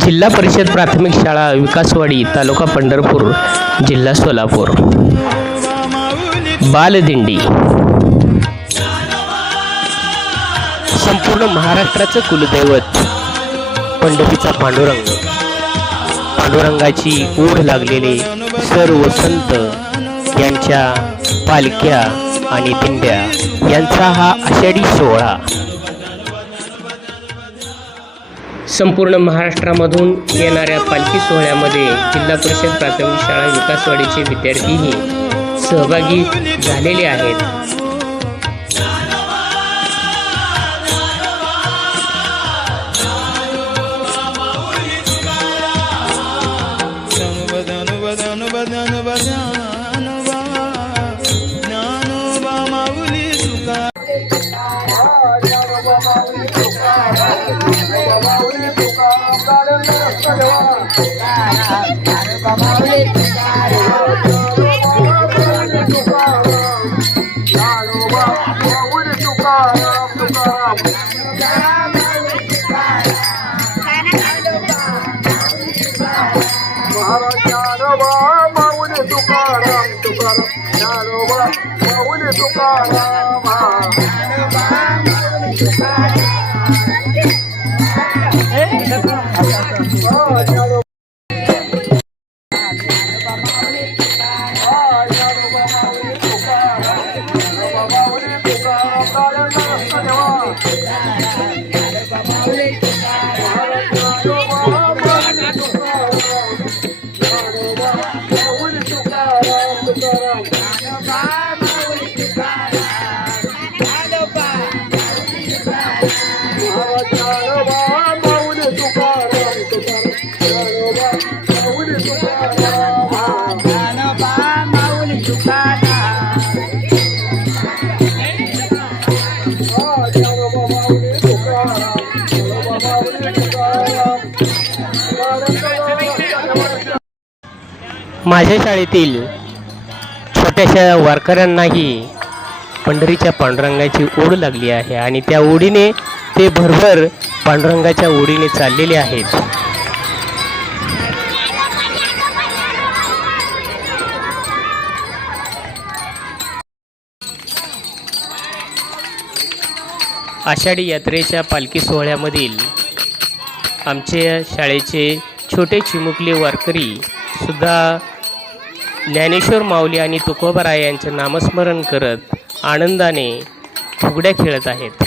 जिल्हा परिषद प्राथमिक शाळा विकासवाडी तालुका पंढरपूर जिल्हा सोलापूर. बालदिंडी. संपूर्ण महाराष्ट्राचं कुलदैवत पंढरीचा पांडुरंग. पांडुरंगाची ओढ लागलेले सर्व संत यांच्या पालख्या आणि दिंड्या यांचा हा आषाढी सोहळा. संपूर्ण महाराष्ट्रामधून येणाऱ्या पालखी सोहळ्यामध्ये जिल्हा परिषद प्राथमिक शाळा विकासवाडीचे विद्यार्थीही सहभागी झालेले आहेत. ज्ञानोबा ज्ञानोबा ज्ञानोबा ज्ञानोबा माऊली माझ्या शाळेतील छोट्याशा वारकऱ्यांनाही पंढरीच्या पांडुरंगाची ओढ लागली आहे आणि त्या ओढीने ते भरभर पांडुरंगाच्या ओढीने चाललेले आहेत. आषाढी यात्रेच्या पालखी सोहळ्यामधील आमच्या शाळेचे छोटे चिमुकले वारकरी सुद्धा ज्ञानेश्वर माऊली आणि तुकोबराय यांचे नामस्मरण करत आनंदाने फुगड्या खेळत आहेत.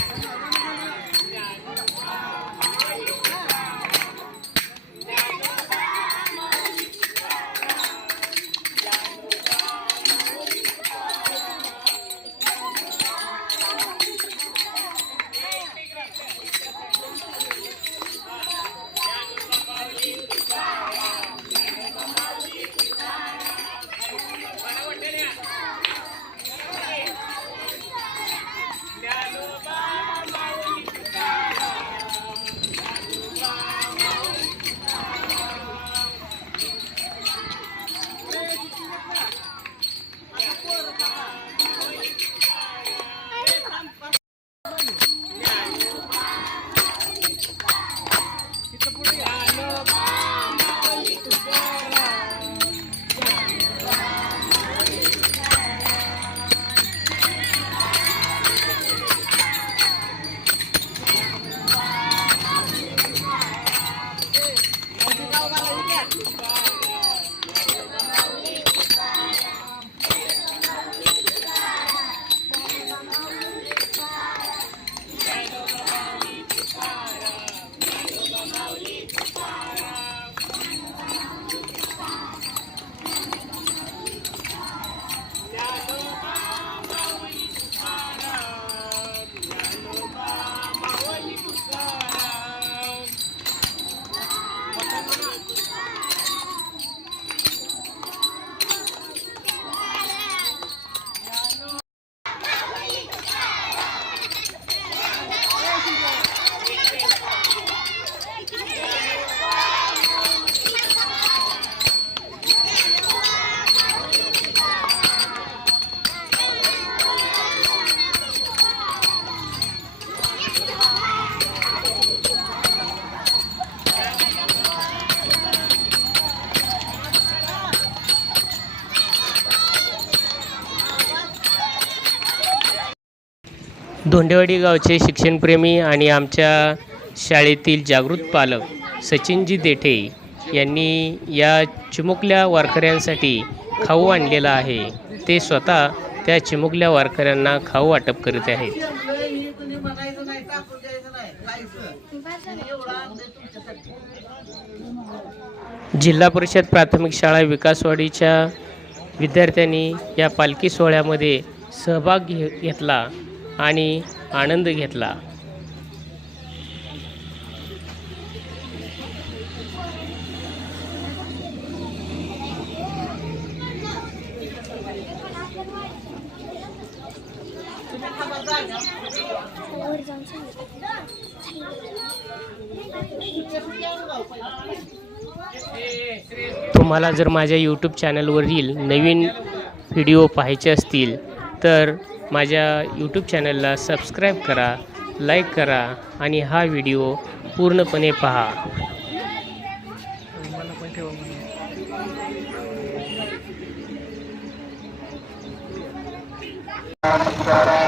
धोंडेवाडी गावचे शिक्षणप्रेमी आणि आमच्या शाळेतील जागृत पालक सचिनजी देठे यांनी या चिमुकल्या वारकऱ्यांसाठी खाऊ आणलेला आहे. ते स्वतः त्या चिमुकल्या वारकऱ्यांना खाऊ वाटप करीत आहेत. जिल्हा परिषद प्राथमिक शाळा विकासवाडीच्या विद्यार्थ्यांनी या पालखी सोहळ्यामध्ये सहभाग घे घेतला. आणि आनंद घेतला. तुम्हाला जर माझ्या यूट्यूब चॅनलवरील नवीन व्हिडिओ पाहायचे असतील तर माझ्या यूट्यूब चॅनलला सबस्क्राईब करा लाईक करा आणि हा व्हिडिओ पूर्णपणे पहा. Cara,